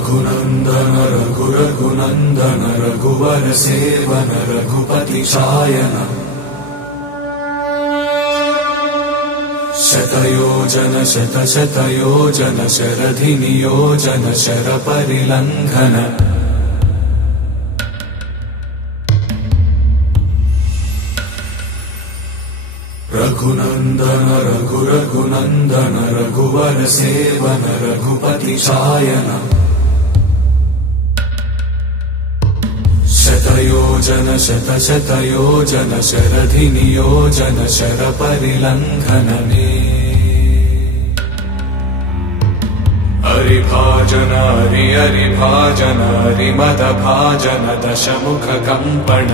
रघुनंदन रघुनंदन रघुवर सेवन रघुपति शायन शतयोजन शतशतयोजन शरधि नियोजन शर परिलंघन रघुनंदन रघुनंदन रघुवर सेवन रघुपति शायन शतयोजन शतशतयोजन शरधि नियोजन शर परिलंघन हरिभाजन हरिभाजन हरिमद भाजन दशमुख कंपन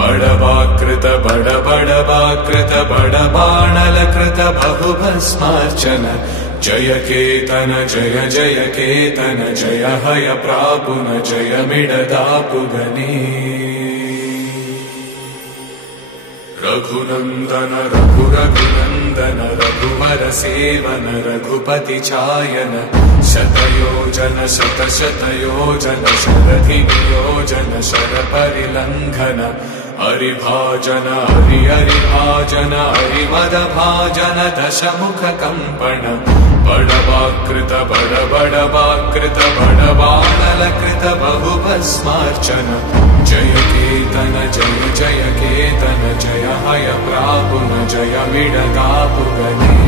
बड़वाकृत बड़वाकृत बड़बाणलकृत बहुभस्मार्चन जय केतन जय जय केतन जय हय प्रापुन जय मिडदापुगने रघुनंदन रघुनंदन रघुवर सेवन रघुपति चायन शतयोजन शतशतयोजन शरधि नियोजन शर परिलंघन हरिभाजन हरिभाजन हरिमद भाजन दशमुख कंपन बड़वाकृत बड़वाकृत बड़बाणलकृत बहुभस्मार्चन जय केतन जय जय केतन जय हय प्रापुन जय मिडदापुगने